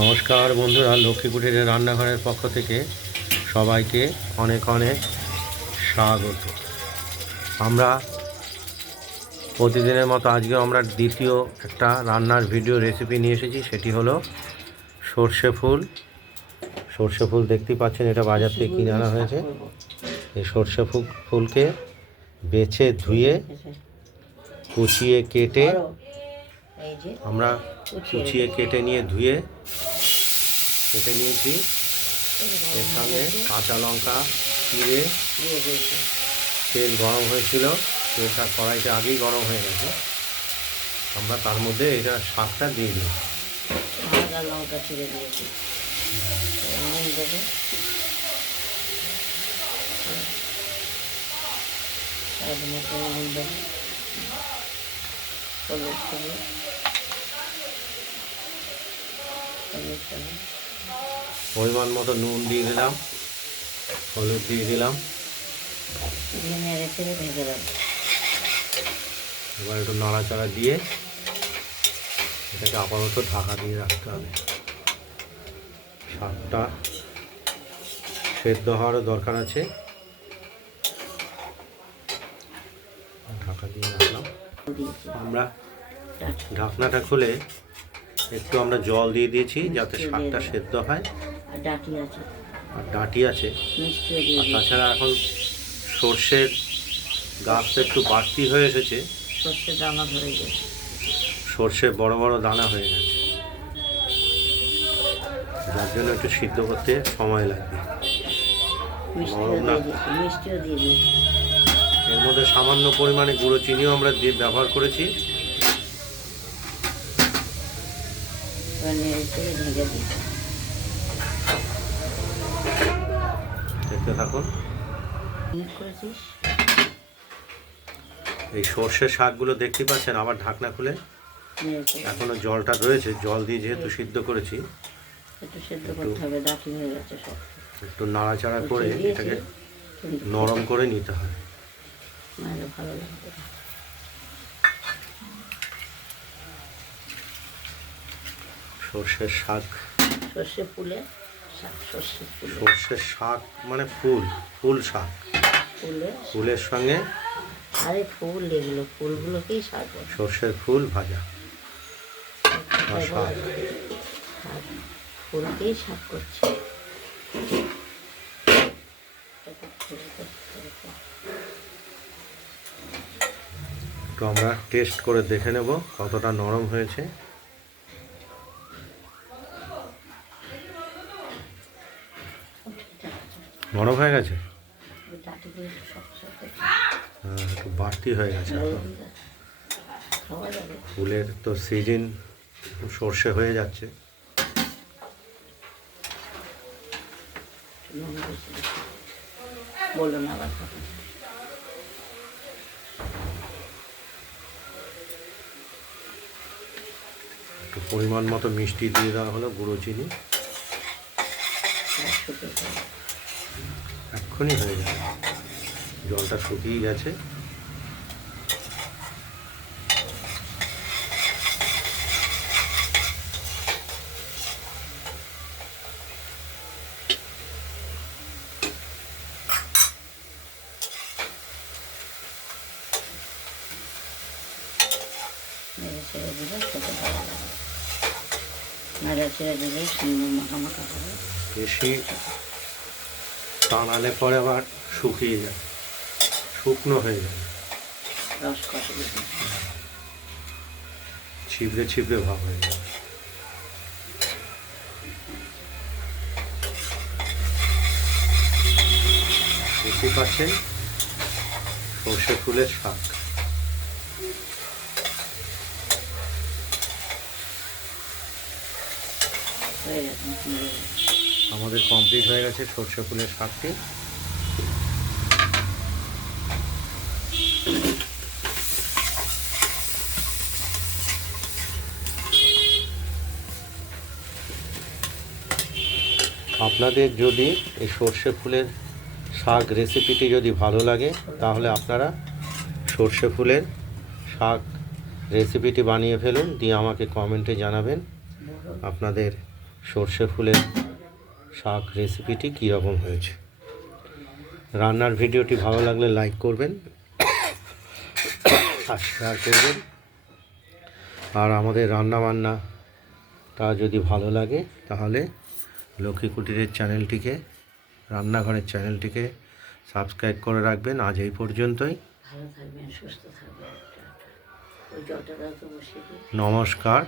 নমস্কার বন্ধুরা, লক্ষ্মী কুটিরের রান্নাঘরের পক্ষ থেকে সবাইকে অনেক অনেক স্বাগত। আমরা প্রতিদিনের মতো আজকেও আমরা দ্বিতীয় একটা রান্নার ভিডিও রেসিপি নিয়ে এসেছি। সেটি হলো সর্ষে ফুল। সর্ষে ফুল দেখতেই পাচ্ছেন, এটা বাজার থেকে কিনে আনা হয়েছে। এই সর্ষে ফুলকে বেছে ধুয়ে কুচিয়ে কেটে আমরা কেটে নিয়ে ধুয়ে কেটে নিয়েছি। এর সঙ্গে কাঁচা লঙ্কা চিড়ে, তেল গরম হয়েছিল, তেলটা কড়াইতে আগেই গরম হয়ে গেছে। আমরা তার মধ্যে এটা শাকটা দিয়ে দিই। লঙ্কা চিড়ে দিয়েছি, পরিমাণ মতো নুন দিয়ে দিলাম, হলুদ দিয়ে দিলাম। এবার একটু নাড়াচাড়া দিয়ে এটাকে আপাতত ঢাকা দিয়ে রাখতে হবে। শাকটা সেদ্ধ হওয়ারও দরকার আছে। ঢাকা দিয়ে রাখলাম। আমরা ঢাকনাটা খুলে একটু আমরা জল দিয়ে দিয়েছি যাতে শাকটা সেদ্ধ হয়। আর ডাঁটি আছে। আর তাছাড়া এখন সর্ষের গাছটা একটু বাড়তি হয়ে এসেছে, সর্ষে বড় বড় দানা হয়ে গেছে, যার জন্য একটু সিদ্ধ করতে সময় লাগবে। এর মধ্যে সামান্য পরিমাণে গুঁড়ো চিনিও আমরা দিয়ে ব্যবহার করেছি। দেখতে থাকুন। এই সর্ষের শাকগুলো দেখতে পাচ্ছেন, আবার ঢাকনা খুলে এখনো জলটা রয়েছে। জল দিয়ে যেহেতু সিদ্ধ করেছি, একটু নাড়াচাড়া করে এটাকে নরম করে নিতে হয়। সর্ষের শাক, সর্ষের শাক মানে ফুল শাক, ফুলের সঙ্গে সর্ষের ফুল ভাজা শাক, ফুলকেই শাক করছি। একটু আমরা টেস্ট করে দেখে নেব কতটা নরম হয়েছে। নরম হয়ে গেছে, একটু বাড়তি হয়ে গেছে। ফুলের তো সিজন, সর্ষে হয়ে যাচ্ছে। একটু পরিমাণ মতো মিষ্টি দিয়ে দেওয়া হলো, গুঁড়ো চিনি। এক্ষুনি হয়ে যাবে, জলটা শুকিয়ে গেছে। বেশি টানালে পরে আবার শুকিয়ে যায়, শুকনো হয়ে যায়, ছিবড়ে ছিবড়ে ভাব হয়ে যায়। দেখতে পাচ্ছেন সর্ষে ফুলের শাক। আমাদের কমপ্লিট হয়ে গেছে সর্ষে ফুলের শাকটি। আপনাদের যদি এই সর্ষে ফুলের শাক রেসিপিটি যদি ভালো লাগে, তাহলে আপনারা সর্ষে ফুলের শাক রেসিপিটি বানিয়ে ফেলুন, দিয়ে আমাকে কমেন্টে জানাবেন আপনাদের সর্ষে ফুলের শাক রেসিপিটি কীরকম হয়েছে। রান্নার ভিডিওটি ভালো লাগলে লাইক করবেন আর শেয়ার করবেন। আর আমাদের রান্নাবান্নাটা যদি ভালো লাগে তাহলে লক্ষ্মী কুটিরের চ্যানেলটিকে, রান্নাঘরের চ্যানেলটিকে সাবস্ক্রাইব করে রাখবেন। আজ এই পর্যন্তই। ভালো থাকবেন, সুস্থ থাকবেন। টাটা। ওই জলটা দাও তো বসিয়ে দিই। নমস্কার।